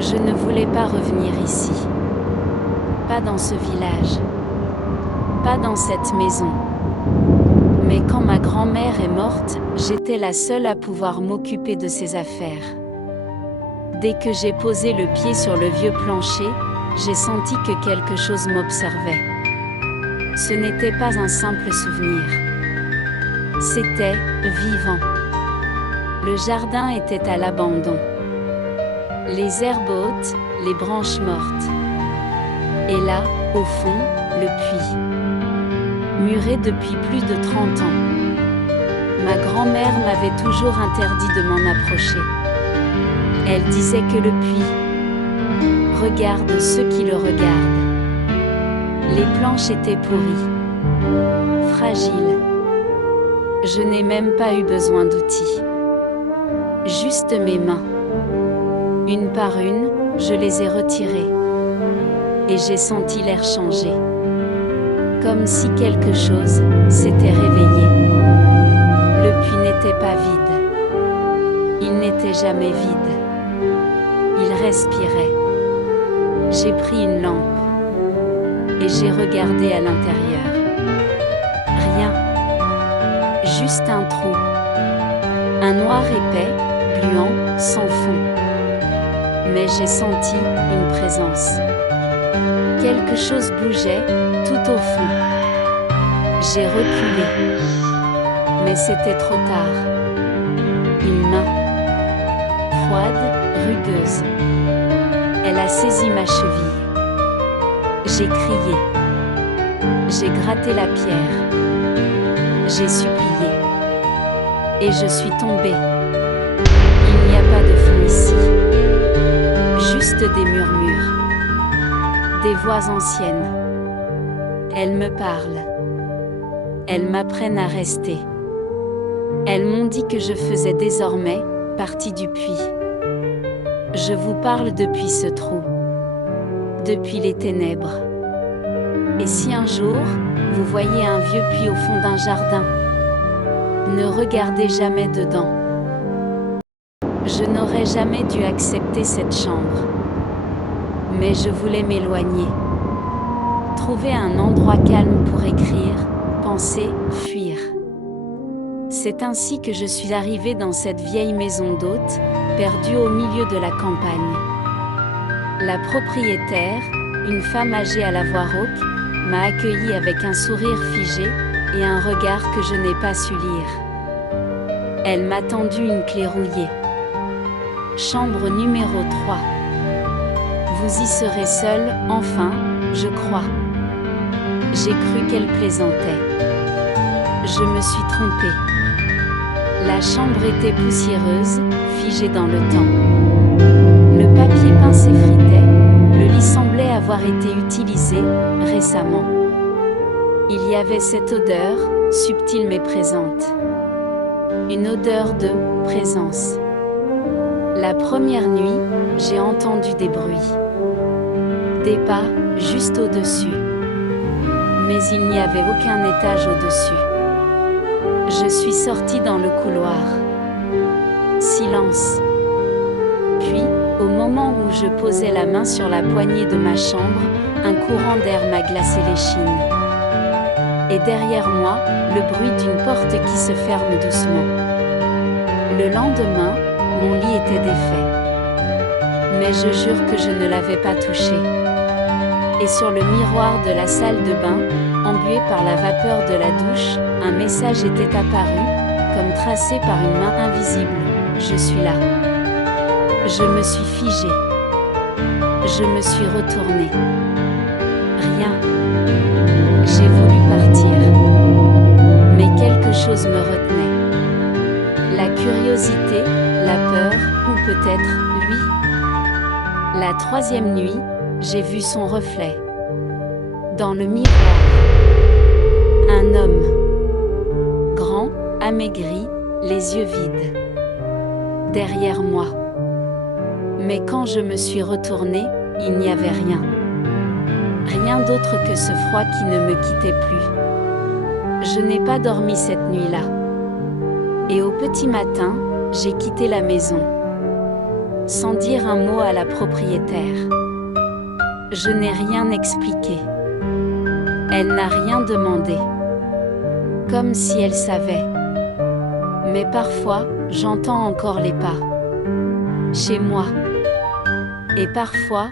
Je ne voulais pas revenir ici. Pas dans ce village. Pas dans cette maison. Mais quand ma grand-mère est morte, j'étais la seule à pouvoir m'occuper de ses affaires. Dès que j'ai posé le pied sur le vieux plancher, j'ai senti que quelque chose m'observait. Ce n'était pas un simple souvenir. C'était vivant. Le jardin était à l'abandon. Les herbes hautes, les branches mortes. Et là, au fond, le puits. Muré depuis plus de 30 ans. Ma grand-mère m'avait toujours interdit de m'en approcher. Elle disait que le puits regarde ceux qui le regardent. Les planches étaient pourries, fragiles. Je n'ai même pas eu besoin d'outils. Juste mes mains. Une par une, je les ai retirées. Et j'ai senti l'air changer. Comme si quelque chose s'était réveillé. Le puits n'était pas vide. Il n'était jamais vide. Il respirait. J'ai pris une lampe. Et j'ai regardé à l'intérieur. Rien. Juste un trou. Un noir épais, gluant, sans fond. Mais j'ai senti une présence. Quelque chose bougeait, tout au fond. J'ai reculé. Mais c'était trop tard. Une main. Froide, rugueuse. Elle a saisi ma cheville. J'ai crié. J'ai gratté la pierre. J'ai supplié. Et je suis tombée. Il n'y a pas de fond ici. Juste des murmures. Des voix anciennes. Elles me parlent. Elles m'apprennent à rester. Elles m'ont dit que je faisais désormais partie du puits. Je vous parle depuis ce trou. Depuis les ténèbres. Et si un jour, vous voyez un vieux puits au fond d'un jardin, ne regardez jamais dedans. Je n'aurais jamais dû accepter cette chambre. Mais je voulais m'éloigner. Trouver un endroit calme pour écrire, penser, fuir. C'est ainsi que je suis arrivée dans cette vieille maison d'hôte, perdue au milieu de la campagne. La propriétaire, une femme âgée à la voix rauque, m'a accueillie avec un sourire figé et un regard que je n'ai pas su lire. Elle m'a tendu une clé rouillée. Chambre numéro 3. Vous y serez seul, enfin, je crois. J'ai cru qu'elle plaisantait. Je me suis trompée. La chambre était poussiéreuse, figée dans le temps. Le papier peint s'effritait, le lit semblait avoir été utilisé récemment. Il y avait cette odeur, subtile mais présente. Une odeur de présence. La première nuit, j'ai entendu des bruits. Des pas, juste au-dessus. Mais il n'y avait aucun étage au-dessus. Je suis sortie dans le couloir. Silence. Puis, au moment où je posais la main sur la poignée de ma chambre, un courant d'air m'a glacé l'échine. Et derrière moi, le bruit d'une porte qui se ferme doucement. Le lendemain, mon lit était défait. Mais je jure que je ne l'avais pas touché. Et sur le miroir de la salle de bain, embué par la vapeur de la douche, un message était apparu, comme tracé par une main invisible. Je suis là. Je me suis figée. Je me suis retournée. Rien. J'ai voulu partir. Mais quelque chose me retenait. La curiosité, la peur, ou peut-être lui. La troisième nuit, j'ai vu son reflet. Dans le miroir. Un homme. Grand, amaigri, les yeux vides. Derrière moi. Mais quand je me suis retournée, il n'y avait rien. Rien d'autre que ce froid qui ne me quittait plus. Je n'ai pas dormi cette nuit-là. Et au petit matin, j'ai quitté la maison. sans dire un mot à la propriétaire. Je n'ai rien expliqué. Elle n'a rien demandé. Comme si elle savait. Mais parfois, j'entends encore les pas. Chez moi. Et parfois,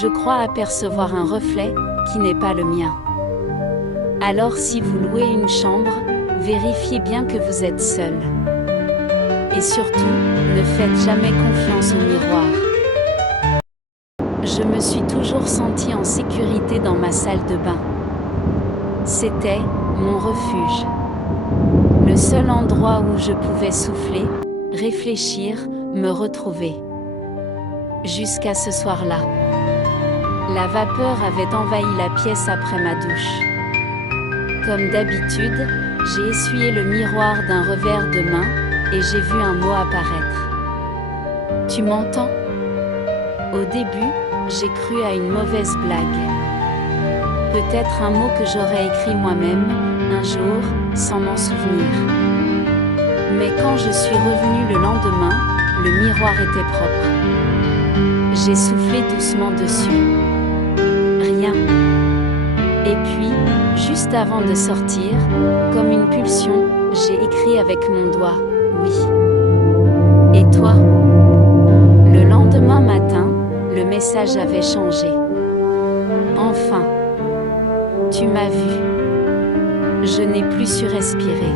je crois apercevoir un reflet qui n'est pas le mien. Alors si vous louez une chambre, vérifiez bien que vous êtes seul. Et surtout, ne faites jamais confiance au miroir. Je me suis toujours sentie en sécurité dans ma salle de bain. C'était mon refuge. Le seul endroit où je pouvais souffler, réfléchir, me retrouver. Jusqu'à ce soir-là. La vapeur avait envahi la pièce après ma douche. Comme d'habitude, j'ai essuyé le miroir d'un revers de main et j'ai vu un mot apparaître. Tu m'entends? Au début, j'ai cru à une mauvaise blague. Peut-être un mot que j'aurais écrit moi-même, un jour, sans m'en souvenir. Mais quand je suis revenue le lendemain, le miroir était propre. J'ai soufflé doucement dessus. Rien. Et puis, juste avant de sortir, comme une pulsion, j'ai écrit avec mon doigt, oui. Et toi? Le lendemain matin, le message avait changé. Enfin. Tu m'as vu. Je n'ai plus su respirer.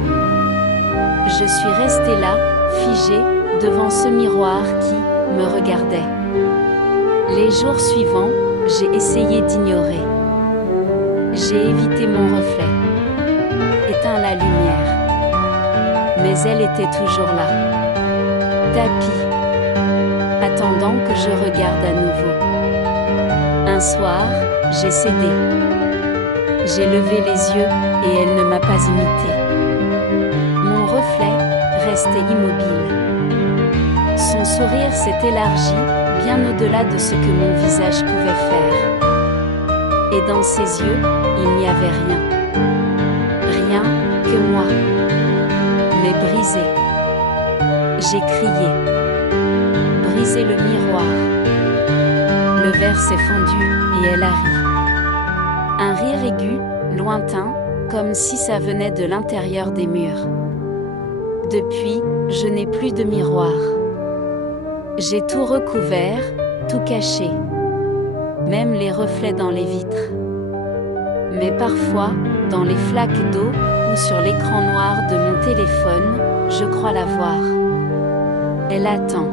Je suis restée là, figée, devant ce miroir qui me regardait. Les jours suivants, j'ai essayé d'ignorer. J'ai évité mon reflet. Éteint la lumière. Mais elle était toujours là. Tapis. Attendant que je regarde à nouveau. Un soir, j'ai cédé. J'ai levé les yeux, et elle ne m'a pas imité. Mon reflet restait immobile. Son sourire s'est élargi, bien au-delà de ce que mon visage pouvait faire. Et dans ses yeux, il n'y avait rien. Rien que moi. Mais brisé. J'ai crié. Brisé le miroir. Le verre s'est fondu, et elle a ri. Un rire aigu, lointain, comme si ça venait de l'intérieur des murs. Depuis, je n'ai plus de miroir. J'ai tout recouvert, tout caché. Même les reflets dans les vitres. Mais parfois, dans les flaques d'eau, ou sur l'écran noir de mon téléphone, je crois la voir. Elle attend.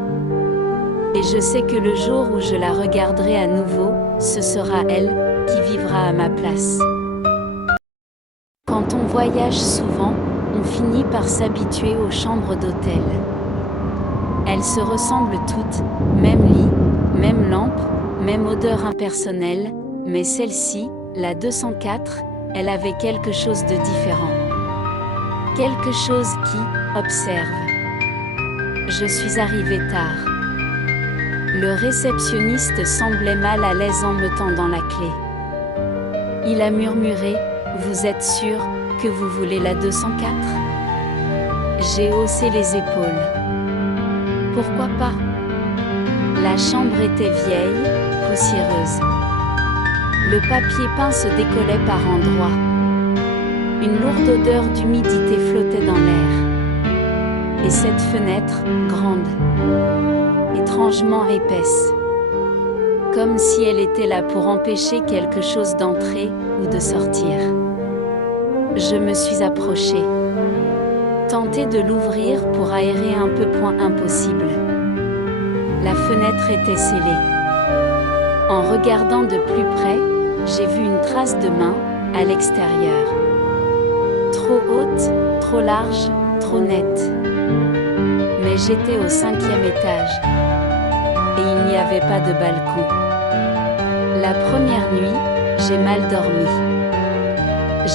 Et je sais que le jour où je la regarderai à nouveau, ce sera elle qui vivra à ma place. Quand on voyage souvent, on finit par s'habituer aux chambres d'hôtel. Elles se ressemblent toutes, même lit, même lampe, même odeur impersonnelle, mais celle-ci, la 204, elle avait quelque chose de différent. Quelque chose qui observe. Je suis arrivée tard. Le réceptionniste semblait mal à l'aise en me tendant la clé. Il a murmuré, « Vous êtes sûr que vous voulez la 204 ?» J'ai haussé les épaules. Pourquoi pas? La chambre était vieille, poussiéreuse. Le papier peint se décollait par endroits. Une lourde odeur d'humidité flottait dans l'air. Et cette fenêtre, grande, étrangement épaisse. Comme si elle était là pour empêcher quelque chose d'entrer ou de sortir. Je me suis approchée. Tentée de l'ouvrir pour aérer un peu, point impossible. La fenêtre était scellée. En regardant de plus près, j'ai vu une trace de main à l'extérieur. Trop haute, trop large, trop nette. Mais j'étais au 5e étage. Et il n'y avait pas de balcon. La première nuit, j'ai mal dormi.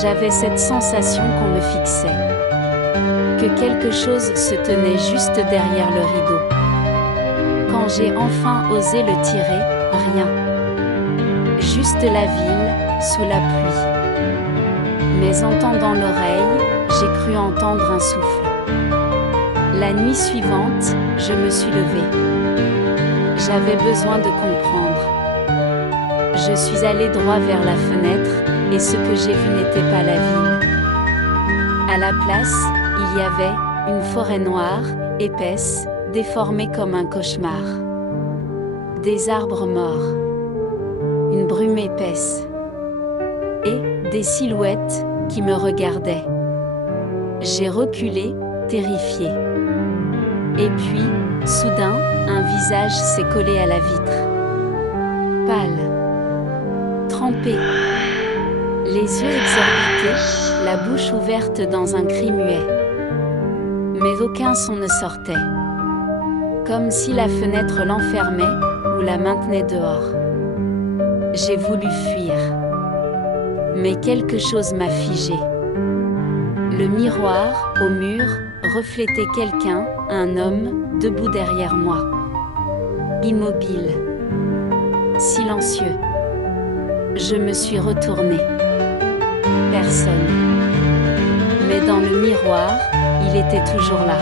J'avais cette sensation qu'on me fixait. Que quelque chose se tenait juste derrière le rideau. Quand j'ai enfin osé le tirer, rien. Juste la ville, sous la pluie. Mais en tendant l'oreille, j'ai cru entendre un souffle. La nuit suivante, je me suis levée. J'avais besoin de comprendre. Je suis allée droit vers la fenêtre, et ce que j'ai vu n'était pas la ville. À la place, il y avait une forêt noire, épaisse, déformée comme un cauchemar. Des arbres morts. Une brume épaisse. Et des silhouettes qui me regardaient. J'ai reculé, terrifiée. Et puis, soudain, un visage s'est collé à la vitre. Pâle. Trempé. Les yeux exorbités, la bouche ouverte dans un cri muet. Mais aucun son ne sortait. Comme si la fenêtre l'enfermait ou la maintenait dehors. J'ai voulu fuir. Mais quelque chose m'a figée. Le miroir, au mur, reflétait quelqu'un, un homme, debout derrière moi. Immobile. Silencieux. Je me suis retournée. Personne. Mais dans le miroir, il était toujours là.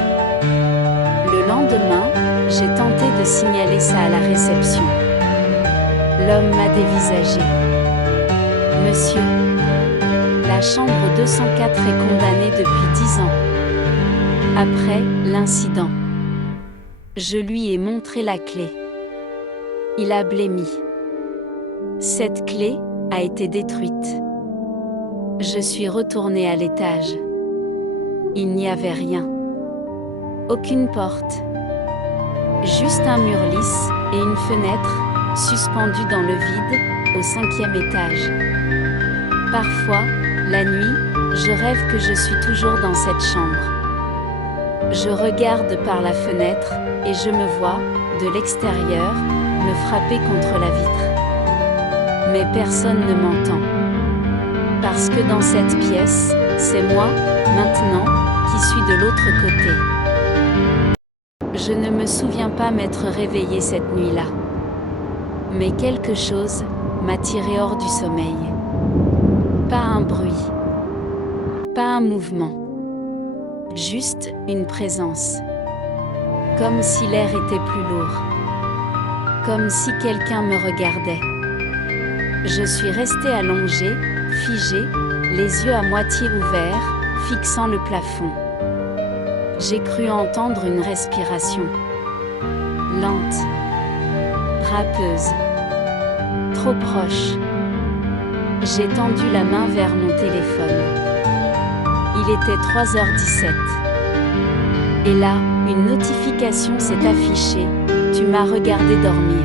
Le lendemain, j'ai tenté de signaler ça à la réception. L'homme m'a dévisagé. Monsieur, la chambre 204 est condamnée depuis 10 ans. Après l'incident, je lui ai montré la clé. Il a blêmi. Cette clé a été détruite. Je suis retournée à l'étage. Il n'y avait rien. Aucune porte. Juste un mur lisse et une fenêtre, suspendue dans le vide, au 5e étage. Parfois, la nuit, je rêve que je suis toujours dans cette chambre. Je regarde par la fenêtre, et je me vois, de l'extérieur, me frapper contre la vitre. Mais personne ne m'entend. Parce que dans cette pièce, c'est moi, maintenant, qui suis de l'autre côté. Je ne me souviens pas m'être réveillée cette nuit-là. Mais quelque chose m'a tiré hors du sommeil. Pas un bruit. Pas un mouvement. Juste une présence. Comme si l'air était plus lourd. Comme si quelqu'un me regardait. Je suis restée allongée, figée, les yeux à moitié ouverts, fixant le plafond. J'ai cru entendre une respiration. Lente. Râpeuse. Trop proche. J'ai tendu la main vers mon téléphone. Il était 3h17. Et là, une notification s'est affichée. Tu m'as regardé dormir.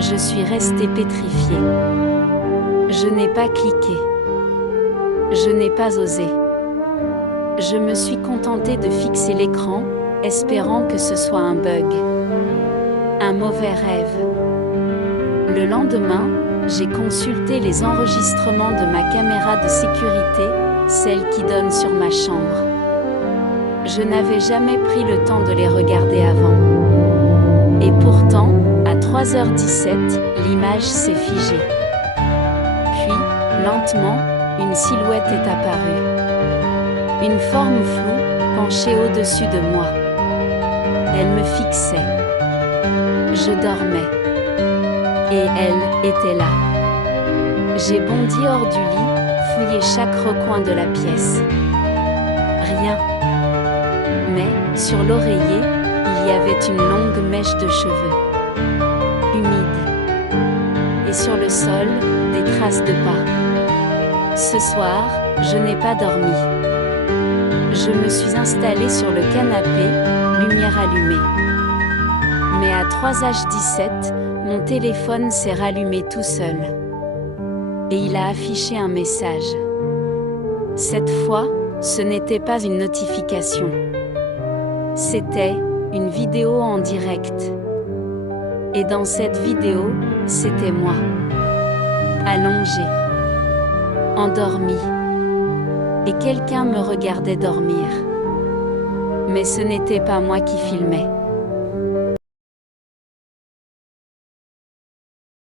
Je suis restée pétrifiée. Je n'ai pas cliqué. Je n'ai pas osé. Je me suis contentée de fixer l'écran, espérant que ce soit un bug. Un mauvais rêve. Le lendemain, j'ai consulté les enregistrements de ma caméra de sécurité, celle qui donne sur ma chambre. Je n'avais jamais pris le temps de les regarder avant. Et pourtant, à 3h17, l'image s'est figée. Puis, lentement, une silhouette est apparue. Une forme floue, penchée au-dessus de moi. Elle me fixait. Je dormais. Et elle était là. J'ai bondi hors du lit, fouillé chaque recoin de la pièce. Rien. Mais, sur l'oreiller, il y avait une longue mèche de cheveux. Humide. Et sur le sol, des traces de pas. Ce soir, je n'ai pas dormi. Je me suis installée sur le canapé, lumière allumée. Mais à 3h17, mon téléphone s'est rallumé tout seul. Et il a affiché un message. Cette fois, ce n'était pas une notification. C'était une vidéo en direct. Et dans cette vidéo, c'était moi. Allongée. Endormie. Et quelqu'un me regardait dormir. Mais ce n'était pas moi qui filmais.